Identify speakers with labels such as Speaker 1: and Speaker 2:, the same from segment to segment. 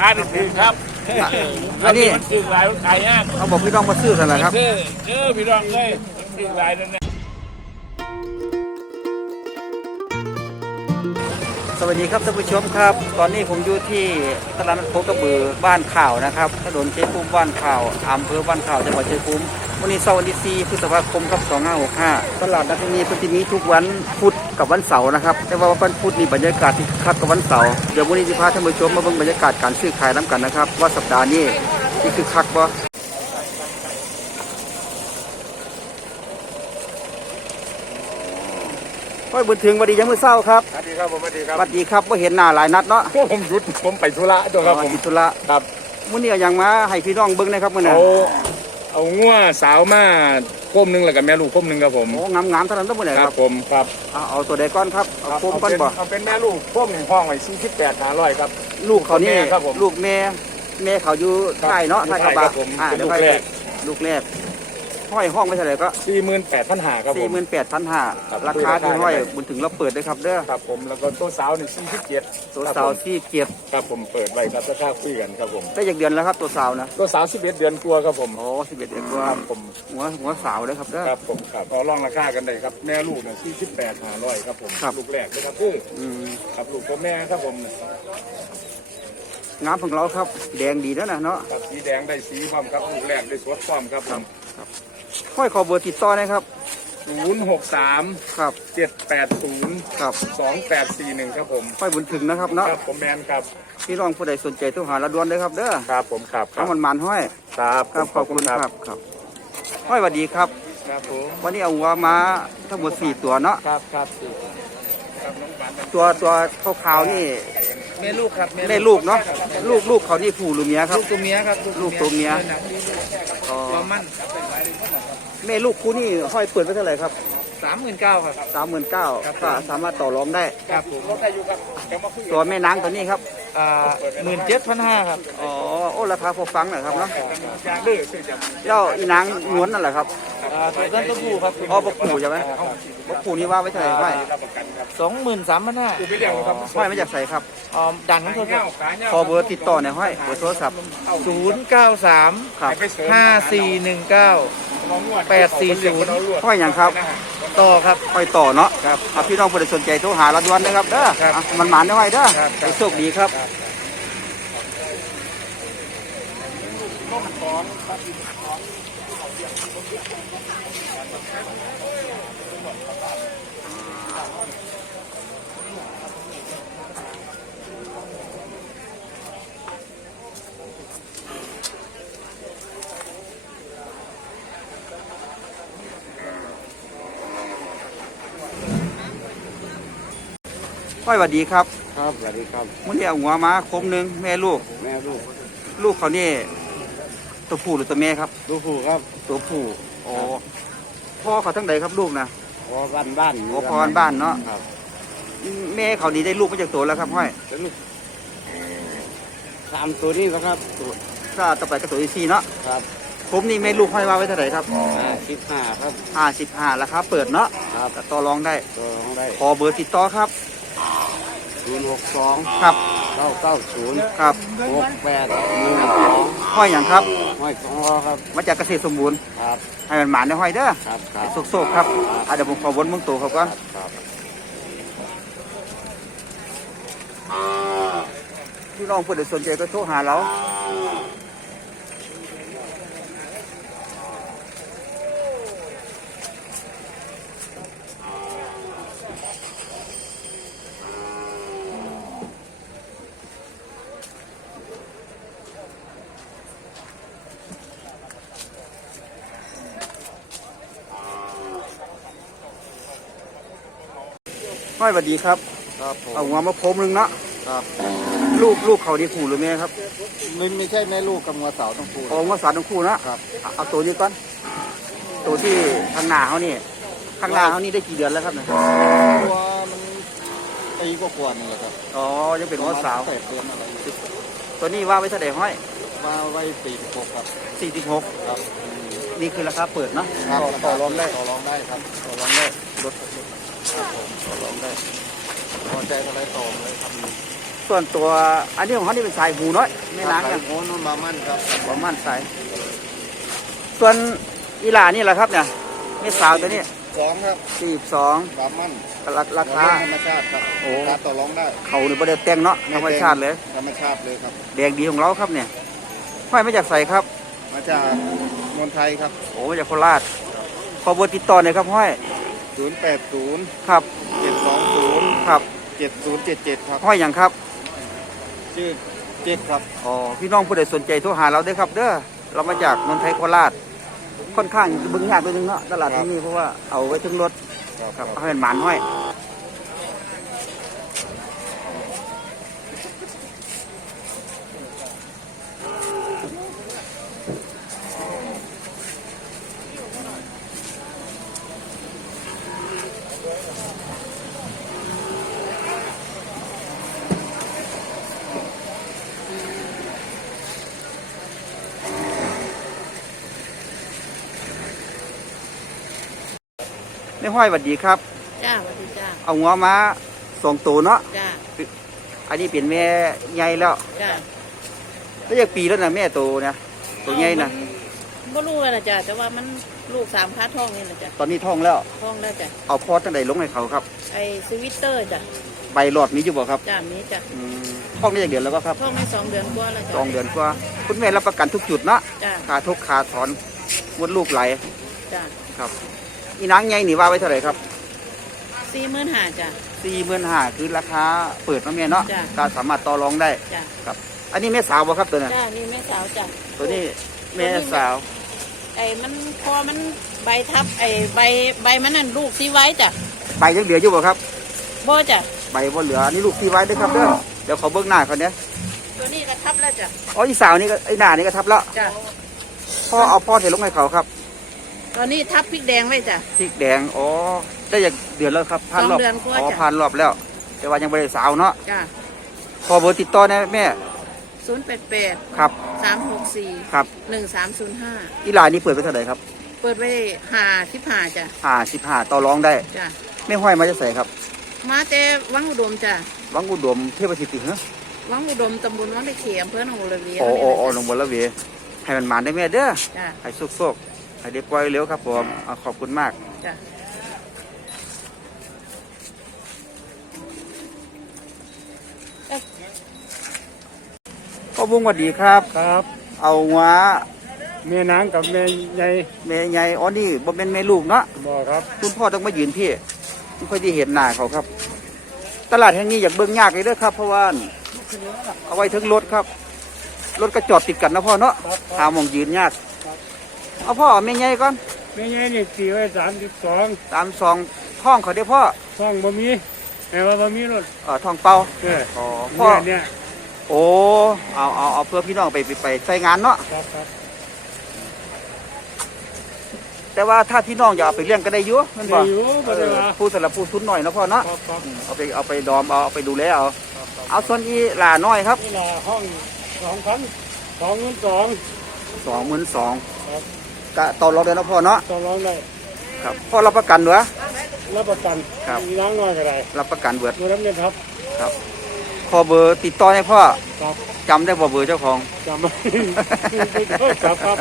Speaker 1: าถึงครับ
Speaker 2: อันนี้
Speaker 1: มันซื้อหลายขายยาก
Speaker 2: เขาบอกพี่น้องมาซื้อกันนะครับ
Speaker 1: พี่น้องเลยซื้อหลายนั่นเนี่ย
Speaker 2: สวัสดีครับท่านผู้ชมครับตอนนี้ผมอยู่ที่ตลาดนัดโคกระบือบ้านข่าวนะครับถนนชัยภูมิบ้านข่าวอำเภอบ้านข่าวจังหวัดชัยภูมิวันนี้เสาร์ที่4 พฤษภาคมครับ2565ตลาดนัดที่นี้มีทุกวันพุธกับวันเสาร์นะครับแต่ว่าวันพุธนี่บรรยากาศที่คักกับวันเสาร์เดี๋ยววันนี้จะพาท่านผู้ชมมาเบิ่งบรรยากาศการซื้อขายน้ำกันนะครับว่าสัปดาห์นี้นี่คือคักบ่ค่อยบุญถึงวันดียังมื้อเช้าครับ
Speaker 1: สวัสดีครับผมสวัสดีครับ
Speaker 2: สวัสดีครับว่าเห็นหน้าหลายนัดเนาะ
Speaker 1: ผมหยุดผมไปธุระตัวครับผม
Speaker 2: ธุระ
Speaker 1: ครับ
Speaker 2: มื้อนี้ยังมาให้พี่น้องเบิ่งนะครับมื้อนี้
Speaker 1: เอางัวสาวมาโคมนึงแล้วกับแม่ลูกโคมนึงครับผม
Speaker 2: โอ้งามๆเท่านั้นต้องมื้อนี้ครับ
Speaker 1: ผมครับ
Speaker 2: เอาตัวใดก่อนครับเอาโคมก่อนบ่
Speaker 1: เอาเป็นแม่ลูกโคม1ห้องไว้48,500ครับ
Speaker 2: ลูกเขานี่ลูกแม่เขาอยู่ใต้เนาะใต้กระบะ
Speaker 1: ลูกแรก
Speaker 2: ห้อยห้องไม่เท่าไหร่ก็
Speaker 1: 48,500ครับผม
Speaker 2: 48,500ราคาที่ห้อยบุญถึงเราเปิดได้ครับเด้อ
Speaker 1: ครับผมแล้วก็ตัวสาวนี่47
Speaker 2: ตัวสาว47
Speaker 1: ครับผมเปิดไว้ครับราคาคุยกันครับผม
Speaker 2: ได้อย่างเดือนแล้วครับตัวสาวนะ
Speaker 1: ตัวสาว11 เดือนกลัวครับผม
Speaker 2: โอ้11 เดือนกลัว
Speaker 1: ผม
Speaker 2: หัวสาวเลยครับเด้อ
Speaker 1: ครับผมครับขอลองราคากันได้ครับแม่ลูกเนี่ย48,500ครับผมลูกแรกเลยครับครับลูกตัวแม่ครับผม
Speaker 2: งามของเราครับแดงดีแล้วนะเนาะ
Speaker 1: ครับสีแดงได้สีพร้อมครับลูกแรกได้สวดพร้อมครับผม
Speaker 2: ค่อยขอเบอร์ติดต่อนะครับ
Speaker 1: 063
Speaker 2: ครับ
Speaker 1: 780
Speaker 2: ครับ
Speaker 1: 2841ครับผม
Speaker 2: ค่อยบุญถึงนะครับเนาะ
Speaker 1: ครับผมแมนครับ
Speaker 2: พี่น้องผู้ใดสนใจต้องหาละดวนเลยครับเด้อ
Speaker 1: ครับผมครับ
Speaker 2: เอามันห้อย
Speaker 1: ครับ
Speaker 2: ขอบคุณครับห้อยสวัสดีครับ
Speaker 1: ครับผม
Speaker 2: วันนี้เอาวัวมาทั้งหมด4ตัวเนาะ
Speaker 1: ครับ
Speaker 2: ตัวขาวๆนี่
Speaker 1: แม่ลูกครับ
Speaker 2: แม่ลูกเนาะลูกเขานี่ผู้หรือเมียครับ
Speaker 1: ลูกตัวเมียครับ
Speaker 2: ลูกตัวเมีย
Speaker 1: ตัวมัน
Speaker 2: แม่ลูกคู่นี่ห้อยเปิดไว้เท่าไหร่ครับ
Speaker 1: 39,000ครับ
Speaker 2: 39,000ก็สามารถต่อรองได้
Speaker 1: ครับผมได้อยู่ครับ
Speaker 2: ตัวแม่นางตัวนี้ครับ
Speaker 1: 17,500ครับ
Speaker 2: อ๋อโอ้ราคาพอฟังหน่อยครับเนาะแล้วอีนางง้วนนั่นแหละครับ
Speaker 1: ตัวผู้ครับ
Speaker 2: อ๋อบักผูใช่ไหมบักผูนี่ว่าไว้เท่าไหร่ห้อย
Speaker 1: 23,500
Speaker 2: ห้อยไม่จากใส่ครับ
Speaker 1: ดันของโทรศัพท์
Speaker 2: ขอเบอร์ติดต่อหน่อยห้อยเบอร์โทรศัพท์
Speaker 1: 093
Speaker 2: ครับ
Speaker 1: 5419 840
Speaker 2: ห้อยอย่างครับ
Speaker 1: ต่อครับ
Speaker 2: ห้อยต่อเนาะพี่น้องผู้ใดสนใจโทรหาละดวนนะครับเด้อมันหมานได้ไว้เด้อให้โชคดีครับห้อยสวัสดีครับ
Speaker 1: ครับสวัสดีครับ
Speaker 2: มื้อนี้เอาหัวมาคมนึงแม่ลูกเขานี่ตัวผู้หรือตัวแม่ครับ
Speaker 1: ตัวผู้ครับ
Speaker 2: ตัวผู้อ๋อพ่อเขาทั้งใดครับลูกนะ
Speaker 1: พ่อบ้าน
Speaker 2: พ่อบ้านเนาะแม่เขานี่ได้ลูกมาจากตัวแล้วครับห้อย
Speaker 1: 3ตัวนี้นะครับ
Speaker 2: ถ้าต่อไปก็ตัวที่4เนาะ
Speaker 1: ครับ
Speaker 2: ผมนี่แม่ลูกห้อยว่าไว้เท่าไหร่ครับ
Speaker 1: 55ครับ
Speaker 2: 55ราคาเปิดเนาะ
Speaker 1: ครับ
Speaker 2: ต่อรองได้ขอเบอร์ติดต่อครับ
Speaker 1: 062
Speaker 2: ครับ
Speaker 1: 990
Speaker 2: ครับ
Speaker 1: 6812
Speaker 2: ห้อยอย่างครับ
Speaker 1: ห้อยของเราครับ
Speaker 2: มาจากเกษตรสมบูรณ์
Speaker 1: ครับ
Speaker 2: ให้มันหมานได้ห้อยเด้อ
Speaker 1: ครับ
Speaker 2: โซกครับเดี๋ยวผมขอวนมึงตัวครับก่อนพี่น้องผู้ใดสนใจก็โทรหาเราห้อยสวัสดีครับเอาหัวมาโคมนึงเนาะลูกเขาดีคู่หรือแม่ครับ
Speaker 1: ไม่ใช่แม่ลูกกับงัวสาวต้องคู่
Speaker 2: งัวสาวต้องคู่นะครับเอาตัวนี้ก่อนตัวที่ข้างหน้าเขานี่ได้กี่เดือนแล้วครับเนี่ย
Speaker 1: ตัวมันปีกว่านี่แหละครับ
Speaker 2: อ๋อยังเป็นงัวสาวตัวนี้ว่าไว้เท่าไหร่ห้อย
Speaker 1: ว่าไว้46ครับ
Speaker 2: 46ครับนี่คือราคาเปิดเนาะ
Speaker 1: ต่อรองได้ครับ
Speaker 2: ต่อรองได้ลดต่อรองได้
Speaker 1: พอใจอะไรต่อเลยครับ
Speaker 2: ส่วนตัวอันนี้ของเขานี่เป็นสายหูน้อยไม่ล้างกัน
Speaker 3: โอ้นุ่นมามั่นครับ
Speaker 2: ประมาณสายส่วนอีหลานี่แหละครับเนี่ยเม็ดสาวตัวนี้
Speaker 3: 2ครับ
Speaker 2: 42
Speaker 3: บามั่น
Speaker 2: ราคา
Speaker 3: ธรรมชาติครับ
Speaker 2: โอ้
Speaker 3: การต่อรองได้
Speaker 2: เขาเนี่ยประเดี๋ยวแต่งเนาะธรรมชาติเลย
Speaker 3: ธรรมชาติเลยครับ
Speaker 2: แดงดีของเราครับเนี่ยห้อยมาจากใส่ครับ
Speaker 3: มาจากมณไทยครับ
Speaker 2: โอ้มาจากโคราชขอเบอร์ติดต่อหน่อยครับห้อย
Speaker 3: 080
Speaker 2: ครับ
Speaker 3: 720
Speaker 2: ครับ
Speaker 3: 7077ครับ
Speaker 2: ห้อยอย่างครับ
Speaker 3: ชื่อเจ็ดครับ
Speaker 2: อ๋อพี่น้องผู้ใดสนใจโทรหาเราได้ครับเด้อเรามาจากนนทไทยโคราชค่อนข้างบึงยากตัวนึงเนาะตลาดที่นี่เพราะว่าเอาไว้ถึงรถครับเอาให้เป็นหมานห้อยไม่ห้อยหวัดดีครับ
Speaker 4: จ้าสวัสดีจ้า
Speaker 2: เอางัวมา2ตัวเนาะ
Speaker 4: จ้า
Speaker 2: อันนี้เป็นแม่ใหญ่แล้ว
Speaker 4: จ้า
Speaker 2: แล้วจากปีแล้วนะแม่โตนะตัวใหญ่นะ
Speaker 4: บ่รู้เลยนะจ้าแต่ว่ามันลูก3ขาท้องนี่แหละจ้า
Speaker 2: ตอนนี้ท้องแล้ว
Speaker 4: ท้องแล้วจ้า
Speaker 2: เอาพอตั้งใดลงให้เขาครับ
Speaker 4: ไอ้สวิตเตอร์จ้า
Speaker 2: ใบหลอดมีอยู่บ่ครับ
Speaker 4: จ้ามีจ้า
Speaker 2: อืมท้องได้จากเดือนแล้วก็ครับ
Speaker 4: ท้องไม่2 เดือนกว่าแล้วจ้า
Speaker 2: 2 เดือนกว่าคุณแม่รับประกันทุกจุดเนาะ
Speaker 4: จ้า
Speaker 2: ขาทุกขาถอนมดลูกไหล
Speaker 4: จ้า
Speaker 2: ครับอีนางใหญ่นี่ว่าไว้เท่าไหร่ครับ
Speaker 4: 45,000จ้า
Speaker 2: 45,000คือราคาเปิดมาแม่เนาะ
Speaker 4: จ้ะ
Speaker 2: ก็สามารถต่อรองได้
Speaker 4: จ้า
Speaker 2: ครับ อันนี้แม่สาวบ่ครับตัวนั้น
Speaker 4: จ้านี่แม่สาวจ้า
Speaker 2: ตัวนี้แม่สาว
Speaker 4: ไอ้มันพอมันใบทับไอ้ใบมันนั่นลูกสีไว้จ้า
Speaker 2: ใบยังเหลืออยู่บ่ครับ
Speaker 4: บ่จ้า
Speaker 2: ใบบ่เหลืออันนี้ลูกที่ไว้ด้วยครับเด้อเดี๋ยวขอเบิ่งหน้าเขาเนี้ย
Speaker 4: ตัวนี้ก็ทับแล้วจ้า
Speaker 2: อ๋ออีสาวนี่ก็ไอ้หน้านี่ก็ทับแล้ว
Speaker 4: จ้า
Speaker 2: พ่อเอาพ่อเทลงให้เขาครับ
Speaker 4: ตอนนี้ทับพริกแดงไว้จ้า
Speaker 2: พริกแดงอ๋อได้จากเดือนแล้วครับผ่านรอบ
Speaker 4: 2 เดือนกว่า
Speaker 2: อ๋อ
Speaker 4: จ้ะ
Speaker 2: ผ่านรอบแล้ว แต่ว่ายังไม่ได้สาวเนาะ
Speaker 4: จ้า
Speaker 2: ขอเบอร์ติดต่อนะแม่
Speaker 4: 088
Speaker 2: ครับ
Speaker 4: 364
Speaker 2: ครับ
Speaker 4: 1305
Speaker 2: อีหลานนี่เปิดไปเท่าไหร่ครับ
Speaker 4: เปิดไว้55จ้ะ
Speaker 2: 55ต่อรองได้
Speaker 4: จ้ะ
Speaker 2: ไม่ห้อยมาจะใส่ครับ
Speaker 4: มาแต่วังอุดมจ้ะ
Speaker 2: วังอุดมเทพสิทธิ์เหรอ
Speaker 4: วังอุดมตำบลวังตะเขียอำเภอหนองบัวระเวีย
Speaker 2: โอ้โอ้โอ้ลงบนละเวให้มันหมานได้แม่เด้อ
Speaker 4: จ้ะ
Speaker 2: ให้สุกๆให้ได้ปล่อยเร็วครับผมเอาขอบคุณมาก
Speaker 4: จ้ะ
Speaker 2: พ่อบุ้งสวัสดีครับ
Speaker 1: ครับ
Speaker 2: เอาหัว
Speaker 1: แม่นางกับแม่ใหญ่
Speaker 2: แม่ใหญ่อ๋อนี่บ่เป็นแม่ลูกเนาะ
Speaker 1: บ่ครับ
Speaker 2: คุณพ่อต้องมายืนพี่ไม่ค่อยได้เห็นหน้าเขาครับ ตลาดแห่งนี้อยากเบิ่งยากเลยเด้อครับ เพราะว่าเอาไว้ถึงรถครับรถก็จอดติดกันนะพ่อเนาะหาหมองยืนยากเอาพ่อเอาแม่ใหญ่ก่อน
Speaker 1: แม่ใหญ่นี่ตีไว้32
Speaker 2: 32ท้องเขาได้อพ่อ
Speaker 1: ท้องบ่มีแม่ว่าบ่มีรถ
Speaker 2: ท้องเปล่า
Speaker 1: เออ
Speaker 2: อ๋อพ่อ
Speaker 1: เนี่ย
Speaker 2: โอ้เอาเพื่อพี่น้องไปใช้งานเนาะ
Speaker 1: ครับครับ
Speaker 2: แต่ว่าถ้าพี่น้องอยากเอาไปเลี้ยงก็ได้อยู่แมันบ่
Speaker 1: ได้อยู่บ่ได้ว่า
Speaker 2: ผู้สำหรับผู้ทุนหน่อยเนาะพ่อเนาะ
Speaker 1: ครับครับ
Speaker 2: เอาไปดอมเอาไปดูแลเอาส่วนอีหลาน้อยครับ
Speaker 1: นี่ล่ะห้อง2,000 22,000
Speaker 2: 22,000
Speaker 1: ครับ
Speaker 2: ก็ต่อรองได้เนาะพ่อเนาะ
Speaker 1: ต่อรองได้
Speaker 2: ครับพ่อรับประกันเหรอ
Speaker 1: รับประกัน
Speaker 2: ครับ
Speaker 1: มีล้างน้อยก็ได้
Speaker 2: รับประกันเบิด
Speaker 1: ดูน้ำเนี่ยครับ
Speaker 2: ครับขอเบอร์ติดต่อให้พ่อ
Speaker 1: ครับ
Speaker 2: จำได้บ่เบอร์เจ้าของ
Speaker 1: จำไว้ ครับครับ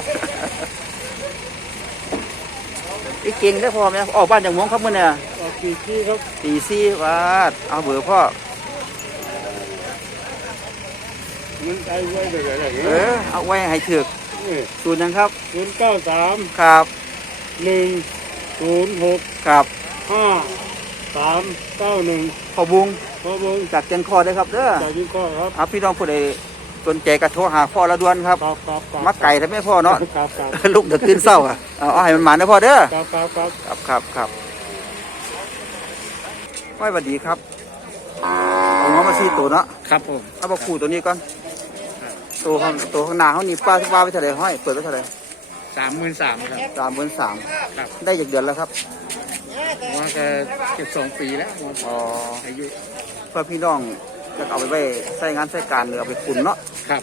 Speaker 2: อีเก่งได้พ่อไหมออกบ้านจากหมองครับมื้อเนี่ย
Speaker 1: ออกกี่ที่ครับ
Speaker 2: ตีซี่วาดเอาเบอร์พ่อ
Speaker 1: มันใจไว้เลยอะไร
Speaker 2: เอาไว้ให้ถึกศูนย์ยังครับ
Speaker 1: 093
Speaker 2: ครับ
Speaker 1: 106
Speaker 2: ครับ
Speaker 1: 5391
Speaker 2: พ่อบุง
Speaker 1: พ่อเบิ้ง
Speaker 2: จากเจนคอได้ครับเด้อ
Speaker 1: จากยิ่งข้อครับ
Speaker 2: เอาพี่น้องผู้ใดสนใจก็โทรหาพ่อละด่วนครับ
Speaker 1: ครับครับครับ
Speaker 2: มักไก่ทำให้พ่อเนาะ
Speaker 1: ครับครับ
Speaker 2: ลูกเดือดตื่นเศร้าอ่ะเอาให้มันหมานะพ่อเด้อ
Speaker 1: ครับครับครับ
Speaker 2: ครับห้อยสวัสดีครับเอาง้อมาซีตัวเนาะ
Speaker 1: ครับผม
Speaker 2: เอามาขู่ตัวนี้ก่อนตัวข้างหน้าเขานี่ป้าว่าไปเท่าไหร่ห้อยเปิดไปเท่าไหร่
Speaker 1: 33,000ครับ
Speaker 2: 33,000
Speaker 1: ครับ
Speaker 2: ได้จากเดือนแล้วครับ
Speaker 1: ว่าจะ12 ปีแล้ว
Speaker 2: อ๋อ
Speaker 1: อายุ
Speaker 2: เพื่อพี่น้องจะเอาไปไว้ใช้งานใช้การหรือเอาไปขุนเนาะ
Speaker 1: ครับ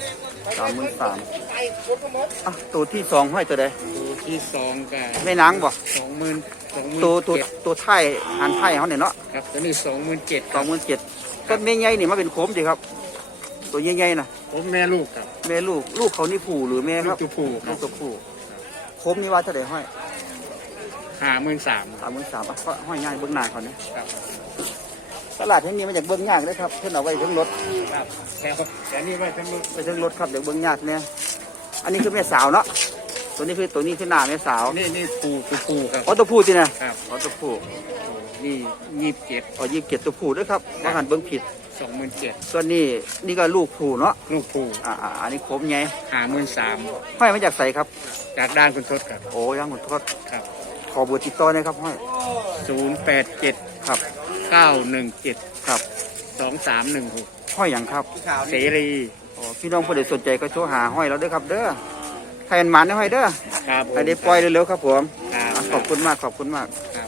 Speaker 2: 33,000อ่ะตัวที่สองห้อยตัวใด
Speaker 1: ตัวที่2กัน
Speaker 2: ไม่นางบ่
Speaker 1: 20,000
Speaker 2: ตัวไทยหันไทยเขาเนี่ยเนาะ
Speaker 1: ครับตัวนี้27,000
Speaker 2: 27,000 ต้นเมย์ใหญ่นี่มาเป็นโคมสิครับ ตัวใหญ่ๆนะ
Speaker 1: ผมแม่ลูกครับ
Speaker 2: แม่ลูกเขานี่ผู้หรือแม่
Speaker 1: ลู
Speaker 2: ค
Speaker 1: ก
Speaker 2: รับ
Speaker 1: ตัวผู้ค
Speaker 2: ลู
Speaker 1: รั
Speaker 2: ก
Speaker 1: บ
Speaker 2: ตัวผู้โคมนี่ว่าเท่าไหร่ห้อย
Speaker 1: 53,000
Speaker 2: 33,000ห้อยง่ายเบื้องหน้าเขาเนี่ย
Speaker 1: ครับ
Speaker 2: ตลาดแห่งนี้มาจากเบื้องยากเลยครับเพื่อนเอาไว้ทั้งรถ
Speaker 1: ครับแค่นี้ไว้ทั้งลูก
Speaker 2: ไปทั้งรถครับเดี๋ยวเบื้องยากเนี่ยอันนี้คือแม่สาวเนาะตัวนี้คือหน้าแม่สาว
Speaker 1: นี่ปูตัวผู้ครับ
Speaker 2: อ๋อตัวผู้สินะครับ อ๋อตัวผู้
Speaker 1: นี่27
Speaker 2: อ๋อ27ตัวผู้ด้วยครับว่าหันเบื้องผิด
Speaker 1: 27,000
Speaker 2: ส่วนนี่ก็ลูกผู้เนาะ
Speaker 1: ลูกผู้
Speaker 2: อันนี้โคมไง
Speaker 1: 53,000
Speaker 2: ห้อยมาจากใสครับ
Speaker 1: จากด้านคุณทศครับ
Speaker 2: โอ้ยังหมดทอด
Speaker 1: ครับ
Speaker 2: ขอเบอร์ติดต่อหนะครับห้อย
Speaker 1: 087
Speaker 2: ครับ
Speaker 1: 917
Speaker 2: ครับ
Speaker 1: 2316
Speaker 2: ห้อยอย่างครับ
Speaker 1: เสรี
Speaker 2: อ๋อพี่น้องผู้ใดสนใจก็โทรหาห้อยเราเด้อครับเด้อใครอันหมันได้ห้อยเด้อ
Speaker 1: ครับผม
Speaker 2: ใครได้ปล่อยเร็วๆครับผม
Speaker 1: ครับ
Speaker 2: ขอบคุณมากขอบคุณมาก
Speaker 1: ครับ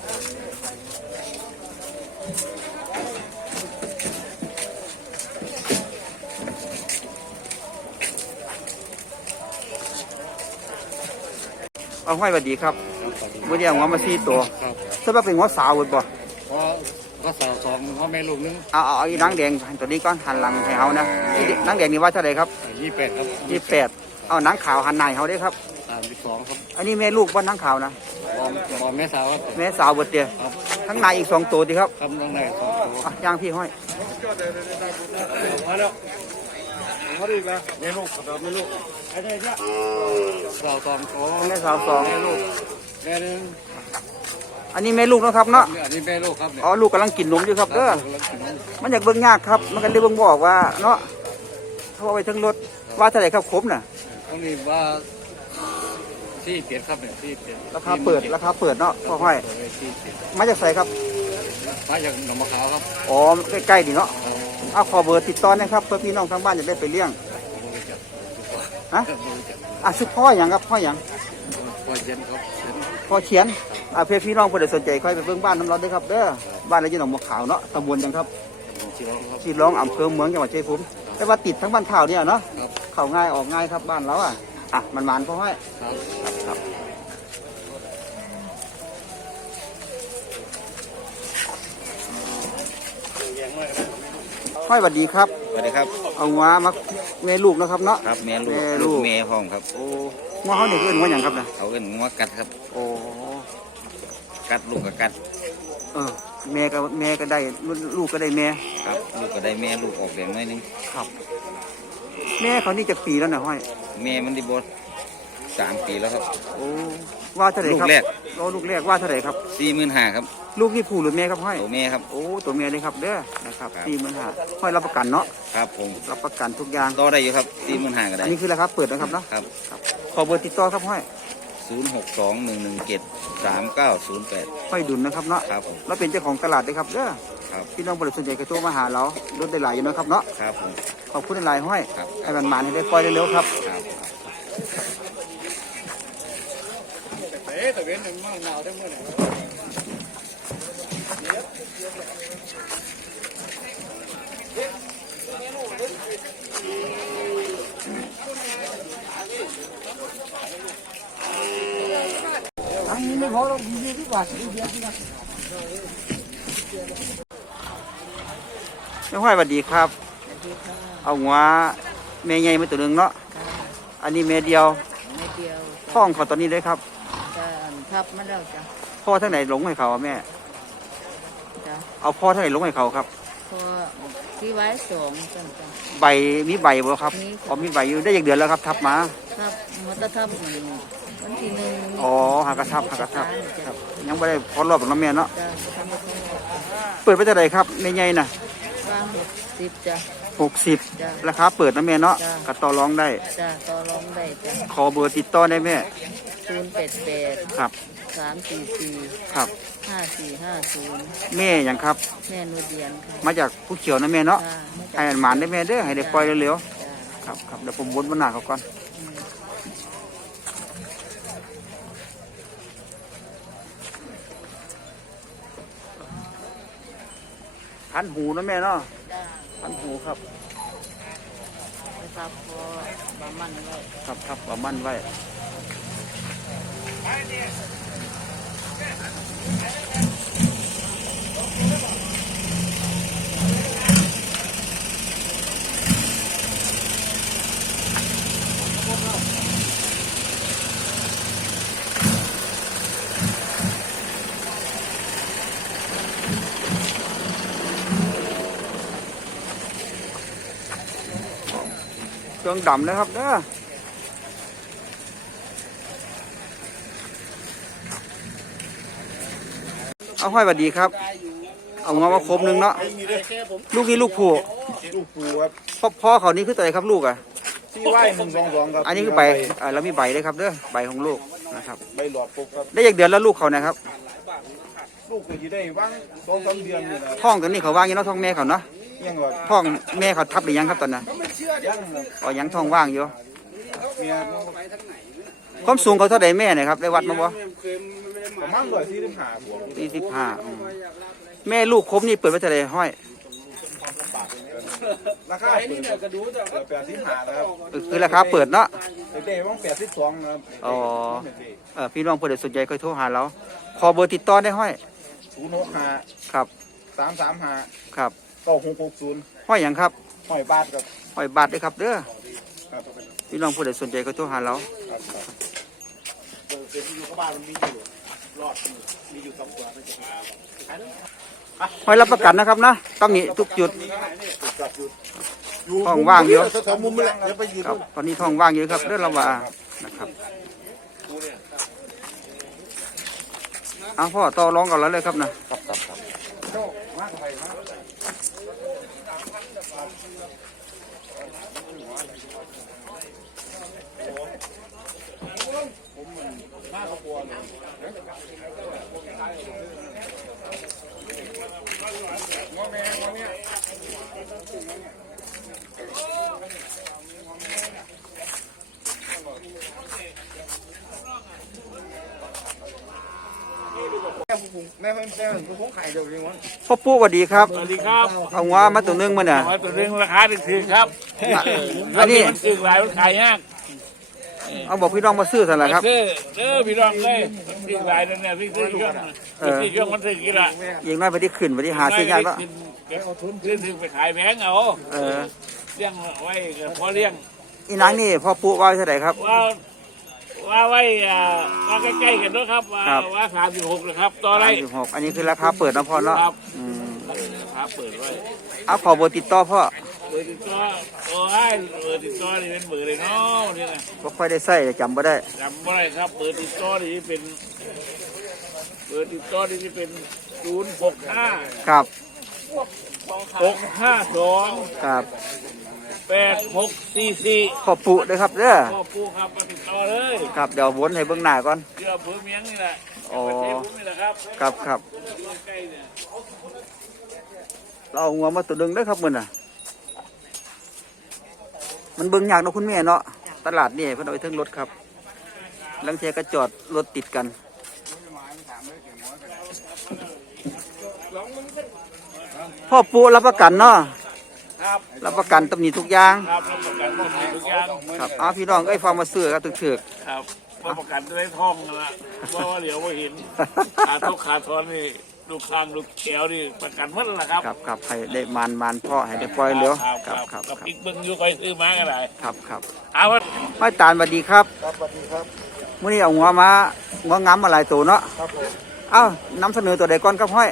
Speaker 2: เอาห้อยสวัสดีครับเมื่อเดียวหัวมา4ตัว
Speaker 1: ครับ
Speaker 2: สำหรับเป็นหัวสาวหมดบ่
Speaker 1: ก็สาวสองพ่อแม่ลูกนึง
Speaker 2: เอาอีนางแดงตัวนี้ก่อนหันหลังให้เฮานะอีนางแดงนี่ว่าเท่าไหร่ครับ
Speaker 1: 28ครับ
Speaker 2: 28เอานางขาวหันหน้าให้เฮาได้ครับ
Speaker 1: 32ครับ
Speaker 2: อันนี้แม่ลูกว่านางขาวนะ
Speaker 1: บอมแม่สาวครับ
Speaker 2: แม่สาวเบิดเดียว
Speaker 1: ครับ
Speaker 2: ข้างในอีก2ตัวดีครับ
Speaker 1: ครับน้องนายสองตัว
Speaker 2: ย่างพี่ห้อย
Speaker 1: มาแล้วมาดีมาแม่ลูกกับแม่ลูกไอ้เนี่ยสาวสองตัว
Speaker 2: แม่สาวสอง
Speaker 1: แม่ลูกแม่นึง
Speaker 2: อันนี้แม่ลูกนะครับเนาะ
Speaker 1: อันนี้แม่ลูกครับเนี่ย
Speaker 2: อ๋อลูกกำลังกินนมอยู่ครับเด้อ
Speaker 1: กำลังกินนม
Speaker 2: มันอยากเบิ่งยากครับ มันก็เลยเบิ่งบอกว่าเนาะเขาเอาไปทั้งรถว่าเท่าไหร่ครับครบน่ะ
Speaker 1: ต้องนี่ว่าที่เปลี่ยนครับเนี่ยที่เปลี่ยน
Speaker 2: ราคาเปิดเนาะพ่อห้อย
Speaker 1: ที่เปลี่ยน
Speaker 2: มาจากไสครับ
Speaker 1: มาจากหนองมะขาวครับ
Speaker 2: อ๋อใกล้ๆดีเนาะเอาขอเบอร์ติดต่อนะครับเพื่อพี่น้องทางบ้านจะได้ไปเลี้ยงฮะชื่อพ่ออย่างครับพ่ออย่าง
Speaker 1: พอเย็นครับ
Speaker 2: พ่อเขียนเพื่อพี่น้องผู้ใดสนใจค่อยไปเบิ่งบ้านน้ำเราด้วยครับเด้อบ้านเราอยู่หนองบัวขาวเนาะตำบลจังครับ
Speaker 1: ชีร้องครับ
Speaker 2: ชีร้องอำเภอเมืองจังหวัดชัยภูมิแต่ว่าติดทั้งบ้านข่าวเนี่ยเนาะ
Speaker 1: ครับ
Speaker 2: เข้าง่ายออกง่ายครับบ้านเรามันหวานพ่อห้อย
Speaker 1: ครับ
Speaker 2: ครับห้อยสวัสดีครับ
Speaker 3: สวัสดีครับ
Speaker 2: เอาหัวมาแม่ลูกนะครับเนาะ
Speaker 3: ครับแม่ลูก
Speaker 2: แม่ลูก
Speaker 3: แม่ห้องครับ
Speaker 2: โอ้หัวเขาเนี่ยเอื้อนหัวอย่างครับนะ
Speaker 3: เขาเป็นงัวกัดครับ
Speaker 2: โอ้
Speaker 3: กัดลูกก็กัด
Speaker 2: แม่ก็ได้ลูกก็ได้แม่
Speaker 3: ครับลูกก็ได้แม่ลูกออกแดงหน่อยนึง
Speaker 2: ครับ แม่เขานี่จะปีแล้วนะห้อย
Speaker 3: แม่มันได้บด3 ปีแล้วครับ
Speaker 2: โอ้ว่าเท่าไหร่ครับ
Speaker 3: ลูกแรก
Speaker 2: โอ้ลูกแรกว่าเท่าไหร่ครับ
Speaker 3: 45,000ครับ
Speaker 2: ลูกนี่ผู้หรือแม่ครับห้อย
Speaker 3: ตัวแม่ครับ
Speaker 2: โอ้ตัวแม่เลยครับเด้อนะครับ
Speaker 3: ครับ
Speaker 2: 45,000ห้อยรับประกันเนาะ
Speaker 3: ครับผม
Speaker 2: รับประกันทุกอย่าง
Speaker 3: ต่อได้อยู่ครับ45,000ก็
Speaker 2: อั
Speaker 3: ได้
Speaker 2: นนี้คือราคาเปิดนะครับเนาะ
Speaker 3: ครับ
Speaker 2: ขอเบอร์ติดต่อครับห้อย
Speaker 3: 0621173908
Speaker 2: ห้อยดุลนะครับเนาะ
Speaker 3: ครับผม
Speaker 2: แล้วเป็นเจ้าของตลาดด้วยครับเด้อ
Speaker 3: ครับ
Speaker 2: พี่น้องบริษัทใหญ่กระโทรมาหาเราลดได้หลายอยู่นะครับเนาะ
Speaker 3: ครับผม
Speaker 2: ขอบคุณหลายห้อย
Speaker 3: ครับ
Speaker 2: ให้มันมาให้ได้ปล่อยเร็วๆครับ
Speaker 3: ครับ
Speaker 1: แต่เว้นหนึ่งมั่งหนาวทั้งเมื่อไหร่
Speaker 2: น้องห้อยสวัสดีครับ เอาหัวแม่ใหญ่มาตัวหนึงเนาะ อันนี้แม่เดียว
Speaker 4: ไม่เดียว
Speaker 2: ท้องเขาตอนนี้เลยครับ
Speaker 4: จะทับมาแล้วจ้ะ
Speaker 2: พ่อท่านไหนหลงให้เขาอะแม่
Speaker 4: จ้ะ
Speaker 2: เอาพ่อท่านไหนหลงให้เขาครับ
Speaker 4: พอที่ไว้สองจังจ้ะ
Speaker 2: ใบมีใบบ่ครับ
Speaker 4: มี
Speaker 2: อ๋อมีใบอยู่ได้อย่างเดือนแล้วครับทับมา
Speaker 4: ทับมันจะทับหนึ่งวันที่หนึ่ง
Speaker 2: อ๋อหากระทับครับยังไม่ได้พอรอบของน้ำแม่เนาะ
Speaker 4: จ้ะทำมาทั้งหมด
Speaker 2: เปิดไปเท่าไหร่ครับแม่ใหญ่น่ะ
Speaker 4: ฟัง10จ้ะ จ้ะ
Speaker 2: 60ราคาเปิดนะแม่เนาะ
Speaker 4: จ้ะ
Speaker 2: ก็ต่อรองได้
Speaker 4: จ้ะต่อรองได้จ้ะ
Speaker 2: ขอเบอร์ติดต่อได้แม่
Speaker 4: 088
Speaker 2: ครับ
Speaker 4: 344
Speaker 2: ครับ
Speaker 4: 5450
Speaker 2: แม่หยังครับ
Speaker 4: แม่นูเดียนค่ะ
Speaker 2: มาจากผู้เขียวนะแม่เนาะ
Speaker 4: จ้ะมาจาก
Speaker 2: ให้อันหมานได้แม่เด้อให้ได้ปล่อยเร็ว
Speaker 4: จ้ะ
Speaker 2: ๆครับเดี๋ยวผมวนบนหน้าเขาก่อน
Speaker 4: อืม
Speaker 2: พันหูนะแม่เนาะ
Speaker 4: จ้ะ
Speaker 2: พันหูครับ
Speaker 4: ไปทับพอบามันไว้
Speaker 2: ครับประมันไว้เครื่องดำนะครับเด้อเอาห้อยบัดดีครับเอางอมาคมหนึ่งเนาะลูกนี้ลูกผู้
Speaker 1: ลูกปูครับ
Speaker 2: พ่อเขานี่คือตัวไหนครับลูกอ่ะ
Speaker 1: ที่ไหว122ครับ
Speaker 2: อันนี้คือใบเรามีใบเลยครับเด้อใบของลูกนะครับ
Speaker 1: ใบหลอดปุ๊บครับ
Speaker 2: ได้อย่างเดือนแล้วลูกเขานะครับ
Speaker 1: ลูกก็อยู่ได้ว่าง2-3 เดือนนี่นะ
Speaker 2: ท้องกันนี่เขาว่างอยู่เนาะท้องแม่เขาเนาะ
Speaker 1: ยังว่า
Speaker 2: ท้องแม่เขาทับหรือยังครับตอนนั้น
Speaker 1: ยังนะ
Speaker 2: อ๋อยังท้องว่างอยู่
Speaker 1: เมีย
Speaker 2: ความสูงเขาเท่าใดแม่เนี่ยครับได้วัดมาบ่
Speaker 1: ประมาณ145บวก
Speaker 2: 45แม่ลูกครบนี่เปิดไว้เท่าไหร่ห้อย
Speaker 1: ราคาเปิด85นะครับ
Speaker 2: คือราคาเปิดเนาะ
Speaker 1: เด็กๆว่าง82นะครับ
Speaker 2: อ๋อพี่น้องผู้ใดสนใจก็โทรหาเราขอเบอร์ติดต่อได้ห้อย
Speaker 1: 065
Speaker 2: ครับ
Speaker 1: 335
Speaker 2: ครับ
Speaker 1: 9660
Speaker 2: ห้อยหยังครับ
Speaker 1: ห้อยบาทครับ
Speaker 2: ห้อยบาทด้วยครับเด้อ
Speaker 1: ครับ
Speaker 2: พี่น้องผู้ใดสนใจก็โทรหาเรา
Speaker 1: ครับเปิดเป็นที่อยู่กับบ้านมันมีอยู่รอดมีอยู่2ตัวมันจะ
Speaker 2: ห้อยรับประกันนะครับนะต้องมีทุกจุด
Speaker 1: อยู่
Speaker 2: ห้องว่างเยอะ
Speaker 1: แถวมุมนี่แหละเดี๋ยวไปยืน
Speaker 2: ครับตอนนี้ท้องว่างอยู่ครับเรื่องละว่านะครับเอาพ่อต่อรองกันแล้วเลยครับนะ
Speaker 1: โจ้มากไปมาก แม่ผมขายเดี๋ยวนี้วัน
Speaker 2: พ่อปู่สวัสดีครับ
Speaker 5: สวัสดีครับ
Speaker 2: เอางวมาตัวหนึงมาเนี่ย
Speaker 5: ขอตัวเรื่องราคาถึงครับ
Speaker 2: อันนี้
Speaker 5: มันถึงหลายมันขายยาก
Speaker 2: เอาบอกพี่น้องมาซื้อเท่าไหร่ครับ
Speaker 5: ซื้อพี่น้องเลยถึงหลายเนี่ยที่ซื้อช่วงที่ช่วงมันถึงกี่ละ
Speaker 2: ยิงน้อยไปที่ขึ้นไปที่หาซื้อยากแล้ว
Speaker 5: ซื้อถึงไปขายแพงเอา
Speaker 2: เออ
Speaker 5: เลี้ยงไว้พอเลี้ยง
Speaker 2: อีนางนี่พ่อปู่ว่าเท่าไหร่ครับ
Speaker 5: ว่าไว้ว่าใกล้ๆกันด้วยครับว่า36นะครับต่อไร
Speaker 2: 36อันนี้คือราคาเปิดนะพ่อเนาะ
Speaker 5: ครับ
Speaker 2: อืม
Speaker 5: ครับเปิดไว้
Speaker 2: เอาขอเบอร์ติดต่อพ่อ
Speaker 5: เบอร์ติดต่อโอ้ยเบอร์ติดต่อนี่เป็นเบอร์เลยเนาะนี่นะ
Speaker 2: บ่ค่อยได้ใส่จำบ่ได้
Speaker 5: จำไม่ได้ครับเบอร์ติดต่อนี่เป็นเบอร์ติดต่อนี่เป็น065
Speaker 2: ครับ
Speaker 5: 652
Speaker 2: ครับ
Speaker 5: 8644
Speaker 2: ขอปู่ด้วยครับเด้อ
Speaker 5: พ่อปู่ครับมาติดต่อเลย
Speaker 2: ครับเดี๋ยววนให้เบื้องหน้าก่อน
Speaker 5: เชื่อเพื่อเมียงนี่แหละ
Speaker 2: อ๋อ
Speaker 5: ประเทศผมนี่แหละครับ
Speaker 2: ครับ
Speaker 5: ใกล้เนี่ย
Speaker 2: เราเอางัวมาตัวหนึงเด้อครับมื้อน่ะมันเบิ่งยากเนาะคุณแม่เนาะตลาดนี่เพิ่นเอาไปถึงรถครับลังเทยก็จอดรถติดกันพ่อปู่รับประกันเนาะ
Speaker 5: ครับ
Speaker 2: รับประกันตำหนิทุกอย่าง
Speaker 5: ครับรับประกันทุกอย่าง
Speaker 2: ครับเอาพี่น้องเอ้ยฟังมาซื้อครับถึก
Speaker 5: ครับรับประกันด้วยท่องนั่นละเพราะว่าเดี๋ยวว่าเห็นขาทุกขาทอนนี่ลูกคางลูกแก้วนี่ประกันหมดแล้วล่ะครับ
Speaker 2: ครับให้ได้มานพ่อให้ได้ปล่อยเร็วครับ
Speaker 5: กับอีกเบิ้งอยู่คอยซื้อมาก็ได้
Speaker 2: ครับ
Speaker 5: เอาว่า
Speaker 2: ห้อยตาลสวัสดีครับ
Speaker 1: ครับสวัสดีครับ
Speaker 2: มื้อนี้เอางัวงามมาหลายตัวเนาะ
Speaker 1: ครับผม
Speaker 2: เอ้านำเสนอตัวใดก่อนครับห้อย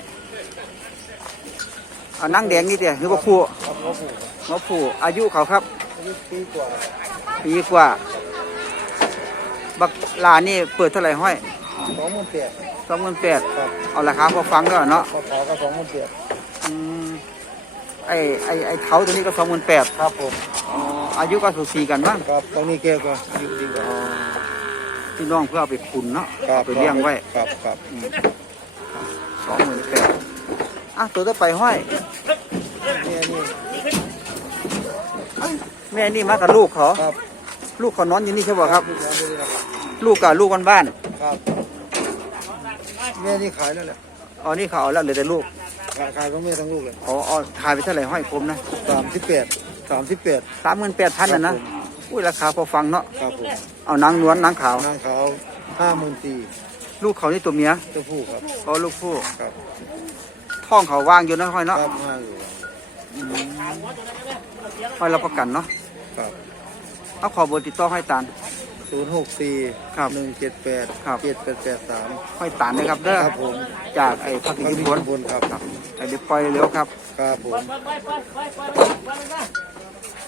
Speaker 2: เอานางแดงนี่เตี้ยคือว่าผู้
Speaker 1: ครับพ่อปู่
Speaker 2: งอผู้อายุเขาครับ
Speaker 1: อายุปีกว่า
Speaker 2: ปีกว่า บักลานี่เปิดเท่าไหร่ห้อย
Speaker 1: 28,000
Speaker 2: 28,000
Speaker 1: ครับ
Speaker 2: เอาราคาพอฟังแล้วเนาะ
Speaker 1: พอก็28,000
Speaker 2: อืมไอ้เท้าตัวนี้ก็28,000
Speaker 1: ครับผม
Speaker 2: อ๋ออายุก็สูสีกันบ้าง
Speaker 1: ครับตรงนี้แกก็อายุดีกว่า
Speaker 2: พี่น้องเพื่อเอาไปขุนเนาะ
Speaker 1: ครับ
Speaker 2: เอาไปเลี้ยงไว้
Speaker 1: ครับ
Speaker 2: 28,000อ่ะตัวต่อไปห้อย แม่นี่มากับลูกเขา
Speaker 1: ครับ
Speaker 2: ลูกเขานอนอยู่นี่ใช่ป่ะครับ ลูกกับลูกบ้าน
Speaker 1: ครับแม่นี่ขายแล้วแหละ
Speaker 2: ๆอ๋อนี่เขาเอาแล้วเหลือแต่ลูก
Speaker 1: ขายของแม่ทั้งลูกเลย
Speaker 2: อ๋อขายไปเท่าไหร่ห้อยคมนะ
Speaker 1: 38
Speaker 2: 38,000น่ะนะอุ้ยราคาพอฟังเนาะ
Speaker 1: ครับผม
Speaker 2: เอานางนวลนางขาวน
Speaker 1: างขาว54,000
Speaker 2: ลูกเขานี่ตัวเมีย
Speaker 1: เจ้าผู้ครับ
Speaker 2: อ๋อลูกผู้
Speaker 1: ครับ
Speaker 2: ท้องเขาว่างอยู่นะห้อยเนาะ
Speaker 1: ครับห้าอยู่
Speaker 2: ห้อยรับประกันเนาะ
Speaker 1: ครับ
Speaker 2: เอาขอเบอร์ติดต่อห้อยตาล
Speaker 1: 064
Speaker 2: ครับ
Speaker 1: 178
Speaker 2: ครับ
Speaker 1: 7883
Speaker 2: ห้อยตาลนะครับเด้อ
Speaker 1: ครับผม
Speaker 2: จากไอ้พักอินทน
Speaker 1: บนครับ
Speaker 2: ไอ้เดี๋ยวปล่อยเร็วครับ
Speaker 1: ครับผม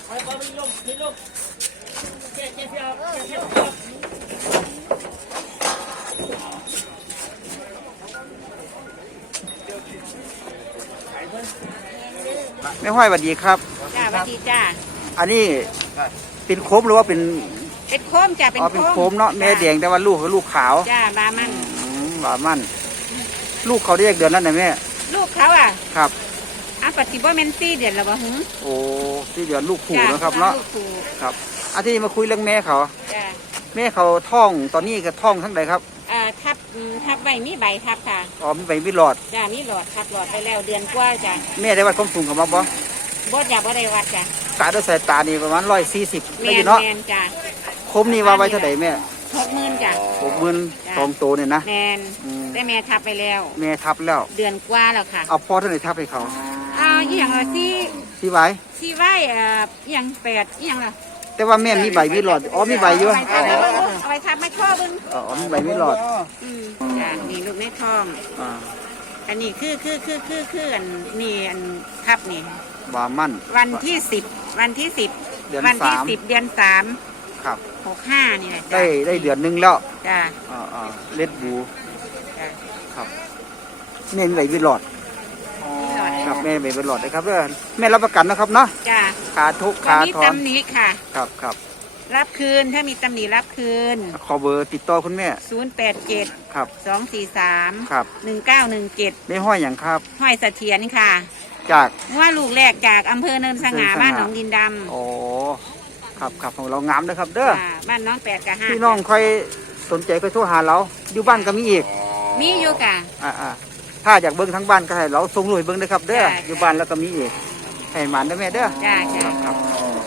Speaker 2: แม่ห้อยสวัสดีครับ
Speaker 4: จ้าสวัสดีจ้า
Speaker 2: อันนี้เป็นโคมหรือว่าเป็น
Speaker 4: เป็นโคมจ้าเป็น
Speaker 2: อ๋อเป็นโคมเนาะแม่แดงแต่ว่าลูกคือลูกขาว
Speaker 4: จ้าบามัน
Speaker 2: บามันลูกเขาได้เดือนแล้วนะแม่
Speaker 4: ลูกเขาอ่ะ
Speaker 2: ครับ
Speaker 4: ปฏิบัติเมนซี่เดือนแล้วบ่หึ
Speaker 2: โอ้ที่เดือนลูกผู
Speaker 4: จ้
Speaker 2: นะครับเนาะ
Speaker 4: ลูกผู
Speaker 2: ครับอันที่มาคุยเรื่องแม่เขา
Speaker 4: จ้า
Speaker 2: แม่เขาท้องตอนนี้ก็ท้องทั้งใดครับ
Speaker 4: ทับใบมีใบทับค่ะ
Speaker 2: อ๋อมีใบมีหลอด
Speaker 4: จ้ามีหลอดทับหลอดไปแล้วเดือนกว่าจ้า
Speaker 2: แม่ได้วัดความสูงเขามาบ่
Speaker 4: บ่จ้าบ่ได้วัดจ้าก
Speaker 2: ะด้วยสายตานี่ประมาณ140
Speaker 4: แม
Speaker 2: ได้อน ยู่เนาะ
Speaker 4: แมนจ้า
Speaker 2: คมนี่ว่าไว้เท่าไหร่แม่
Speaker 4: 60,000จ้า
Speaker 2: 60,000 2ตัวเนี่ยนะ
Speaker 4: แมน
Speaker 2: อืม
Speaker 4: แต่แม่ทับไปแล้ว
Speaker 2: แม่ทับแล้ว
Speaker 4: เดือนกว่าแล้วค่ะ
Speaker 2: เอาพ่อเท่าไหร่ทับให้เขา
Speaker 4: อีหยังซี่
Speaker 2: ที่ไว้
Speaker 4: ซี่ไว้อีหยัง8อีหยังล่ะ
Speaker 2: แต่ว่าแม่มีใบมีหลอดอ๋อมีใบอยู่
Speaker 4: เอาไปทับไม่ข้อบึง
Speaker 2: อ๋อมีใบมีหลอด
Speaker 4: จ้านี่ลูกในท้อง
Speaker 2: อ่า
Speaker 4: อันนี้คืออันนี่อันทับนี่
Speaker 2: บามัน
Speaker 4: วันที่10วันที่10
Speaker 2: เดือน
Speaker 4: วันที่
Speaker 2: สาม
Speaker 4: 10เดือน3
Speaker 2: ครับ
Speaker 4: 65นี่แหละจ้ะ
Speaker 2: ได้เดือนหนึงแล้ว
Speaker 4: จ้า
Speaker 2: เล็ดบู
Speaker 4: จ้า
Speaker 2: ครับแม่มีใบมีหลอด
Speaker 4: หลอด
Speaker 2: ครับแม่ใบมีหลอดนะครับเด้อแม่รับประกันนะครับเนาะ
Speaker 4: จ้า
Speaker 2: ขาทุก
Speaker 4: วั
Speaker 2: ขาน
Speaker 4: นี้
Speaker 2: ถอน
Speaker 4: ตำหนิค่ะ
Speaker 2: ครับครับ
Speaker 4: รับคืนถ้ามีตำหนิรับคืน
Speaker 2: ขอเบอร์ติดต่อคุณแม่
Speaker 4: 087
Speaker 2: ครับ
Speaker 4: 243
Speaker 2: ครับ
Speaker 4: 1917
Speaker 2: ได้ห้อยอย่างครับ
Speaker 4: ห้อยเสถียรค่ะ
Speaker 2: จาก
Speaker 4: ว่าลูกแรกจากอำเภอเนินสง่าบ้านหนองดินดำ
Speaker 2: โอ้ครับครับของเรางามนะครับเด้อ
Speaker 4: จ้าบ้านน้อง8กับ5
Speaker 2: พี่น้องใครสนใจก็โทรหาเราอยู่บ้านก็มีอีก
Speaker 4: มีอยู่กะ
Speaker 2: ถ้าอยากเบิ้งทั้งบ้านก็ให้เราส่งลุยเบิ้งนะครับเด้อ
Speaker 4: จ้ะ
Speaker 2: อยู่บ้านแล้วก็มีอีกให้หมันได้อแม่เด้อ
Speaker 4: จ้าจ้า
Speaker 2: ครับ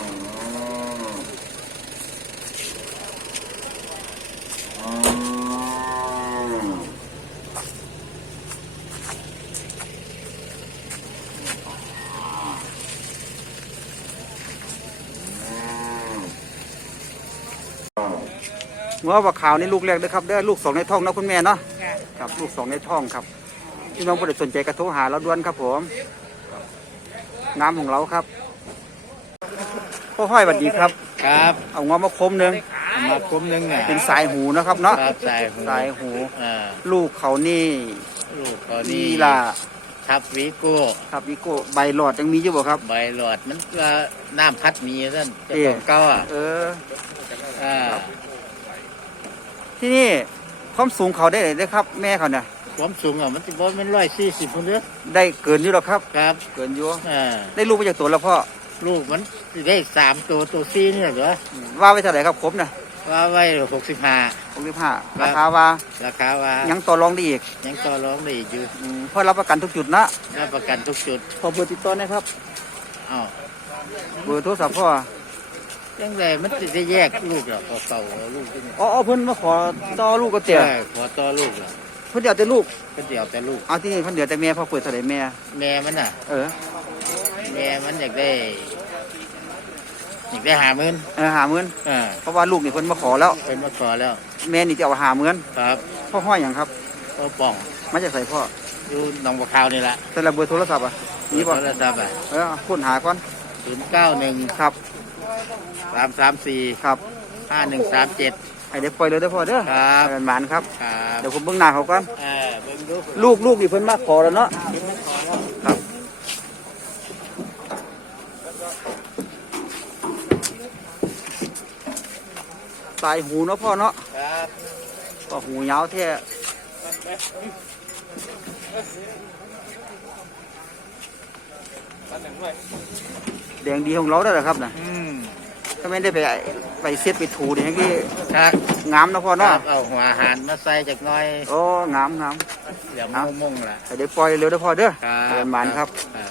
Speaker 2: หัวปลาขาวนี่ลูกแรกเด้อครับเด้อลูกสองในท้องเนาะคุณแม่เนาะ
Speaker 4: จ้า
Speaker 2: ครับลูกสองในท้องครับพี่น้องผู้ใดสนใจก็โทรหาเราด่วนครับผมน้ำของเราครับพ่อห้อยสวัสดีครับ
Speaker 3: ครับ
Speaker 2: เอางอมาคมหนึ่ง
Speaker 3: เอามาคุ้มหนึงอ่ะ
Speaker 2: เป็นสายหูนะครับเนาะ
Speaker 3: ครับสายหู
Speaker 2: สายหู
Speaker 3: อ่า
Speaker 2: ลูกเขานี่
Speaker 3: ลูกก็
Speaker 2: ดี
Speaker 3: นี่
Speaker 2: ล่ะ
Speaker 3: ทับวิโก้
Speaker 2: ครับวิโก้ใบหลอดยังมีอยู่บ่ครับ
Speaker 3: ใบหลอดมันก็น้ำพัดมีท่านจะ
Speaker 2: เอ๊ะ
Speaker 3: ต้องเก้าอ่ะ
Speaker 2: เออ
Speaker 3: อ่า
Speaker 2: ที่นี่ความสูงเขาได้เลยเด้อครับ แม่เขาเนี่ย
Speaker 3: ความสูงอ่ะมันจะบอกมัน140คนเด้อ
Speaker 2: ได้เกินอยู่หรอกครับ
Speaker 3: ครับ
Speaker 2: เกินอยู่
Speaker 3: อ่า
Speaker 2: ได้ลูกมาจากตัวแล้วพ่อ
Speaker 3: ลูกมันสิได้3ตัว4นี่เหรอ
Speaker 2: ว่าไว้เท่าไหร่ครับครบนะ
Speaker 3: ว่าไว้65
Speaker 2: 65ราคาว่า
Speaker 3: ราคาว่า
Speaker 2: ยังต่อรองได้อีก
Speaker 3: ยังต่อรองได้อีกอยู่
Speaker 2: เพื่อรับประกันทุกจุดนะ
Speaker 3: รับประกันทุกจุด
Speaker 2: ขอเบอร์ติดต่อนะครับ
Speaker 3: อ้าว
Speaker 2: เบอร์โทรศัพท์พ่อ
Speaker 3: ยังไงมันจะได้แยกลูกเหรอเก่าๆลูกที่นี่
Speaker 2: อ๋อเพิ่นมาขอต่อลูกก็เตี๋ย
Speaker 3: ใช่ขอต่อลูกเหรอ
Speaker 2: เพิ่นเดี๋ยวแต่ลูก
Speaker 3: ก็เดี๋ยวแต่ลูก
Speaker 2: เอาที่นี่เพิ่นเดี๋ยวแต่แม่พ่อเปิดเท่าไหร่แม่
Speaker 3: แม่มันน่ะ
Speaker 2: เออ
Speaker 3: แม่มันอยากได้50,000
Speaker 2: 50,000
Speaker 3: อ่า
Speaker 2: เพราะว่าลูกนี่เพิ่นมาขอแล้ว
Speaker 3: เป็นมาขอแล้ว
Speaker 2: แม่นี่จะเอา50,000
Speaker 3: ครับ
Speaker 2: พ่อห้อยหยังครับ
Speaker 3: ก็ป่อง
Speaker 2: มาจากใส่พ่อ
Speaker 3: อยู่หนองบัวขาวนี่ละ
Speaker 2: แต่ละเบอร์โทรศัพท์อ่ะนี่บ่
Speaker 3: โทรศัพท์อ่ะ
Speaker 2: ค้นหาก่อน
Speaker 3: 091
Speaker 2: ครับ
Speaker 3: 334
Speaker 2: ครับ
Speaker 3: 5137
Speaker 2: ให้ได้ปล่อยเลยเด้อพ่อเด้อ
Speaker 3: ครับ
Speaker 2: ให้มันหมานครับ
Speaker 3: ครับ
Speaker 2: เดี๋ยวผมเบิ่งหน้าเขาก่อน
Speaker 3: เบิ่งดู
Speaker 2: ลูกนี่เพิ่นมาขอแล้วเนาะครับสายหูเนาะพ่อเนาะ
Speaker 3: ครับ
Speaker 2: ก็หูยาวแท้แดงดีของเราได้เหรอครับนะ ถ้าไม่ได้ไปเซ็ตไปถูนี่ให้กี่
Speaker 3: ครับ
Speaker 2: งามนะพ่อ
Speaker 3: ค
Speaker 2: เนาะ
Speaker 3: รับเอาหัวอาหารมาใส่จากหน้อย
Speaker 2: โอ้งามงาม
Speaker 3: เดี๋ยวมุ่งๆล่ะ
Speaker 2: ให้ได้ปล่อยเร็วเด้อพ่อเด้อ
Speaker 3: ครับ
Speaker 2: เดินหมานครับ
Speaker 3: ครับ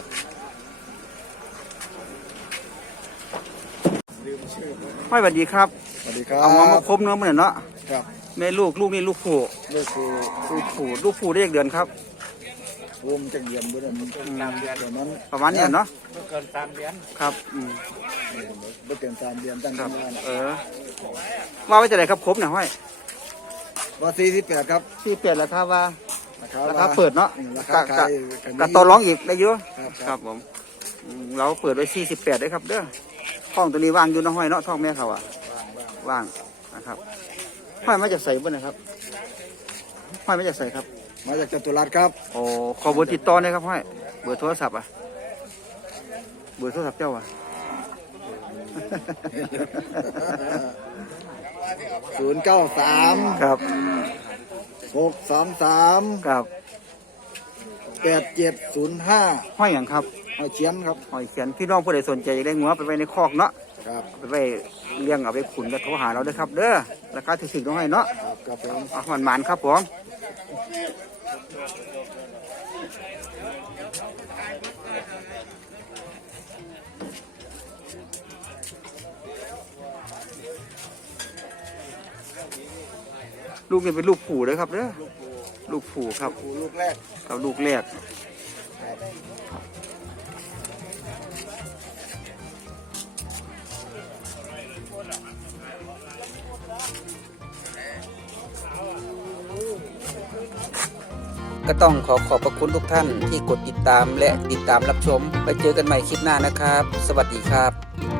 Speaker 2: ห้อยสวัสดีครับ
Speaker 1: สวัสดีครับ
Speaker 2: เอามาครบเนื้อมันเนาะ
Speaker 1: ครับ
Speaker 2: แม่ลูกนี่ลูกผู้
Speaker 1: นี่คือ
Speaker 2: ลูกผู้ได้อีกเดือนครับ
Speaker 1: วงจังเยียมด้วยมันเดี๋ยวนั้น
Speaker 2: ประมาณนี้เนาะ
Speaker 3: เกิน3เดือน
Speaker 2: ครับ
Speaker 1: ไม่เกิน3 เดือนตั้ง
Speaker 2: ครับ
Speaker 1: ทำงาน
Speaker 2: ว่าไว้จะไหนครับครบเนี่ยห้อย
Speaker 1: ว่า48ครับ
Speaker 2: ที่เปลี่ยนราคาว่า ราคา
Speaker 1: ว่า
Speaker 2: เปิดเนาะ
Speaker 1: ราคาขาย
Speaker 2: กับต่อร้องอีกได้เยอะ
Speaker 1: ครับ
Speaker 2: ครับผมเราเปิดไว้48ได้ครับเด้อพท้องตัวนี้ว่างอยู่น้องห้อยเนาะท้องแม่เขาอ่ะว่างนะครับห้อยมาจากใส่บ่นะครับห้อยมาจากใส่ครับ
Speaker 3: มาจากจตุรัสครับ
Speaker 2: โอ้ขอเบอร์ติดต่อหน่อยครับห้อยเบอร์โทรศัพท์อ่ะเบอร์โทรศัพท์เจ้าอ่ะ
Speaker 3: 093
Speaker 2: ครับ
Speaker 3: 633
Speaker 2: ครับ
Speaker 3: 8705
Speaker 2: ห้อยอย่างครับ
Speaker 3: หอยเชียนครับ
Speaker 2: ห้อยเขียนพี่น้องผู้ใดสนใจอยากได้งัวไปไว้ในคอกเนาะ
Speaker 3: ครับ
Speaker 2: เอาไปไว้เลี้ยงเอาไปขุนแล้วโทรหาเราเด้อครับเด้อราคาถึงๆน้องห้อยเนาะ
Speaker 3: ครับผม
Speaker 2: เอาหวานๆครับผมลูกนี่เป็นลูกผู่เลยครับเด้อลูกผู่ครับ
Speaker 3: ปูลูกแรก
Speaker 2: กับลูกแรกก็ต้องขอบพระคุณทุกท่านที่กดติดตามและติดตามรับชมไปเจอกันใหม่คลิปหน้านะครับ สวัสดีครับ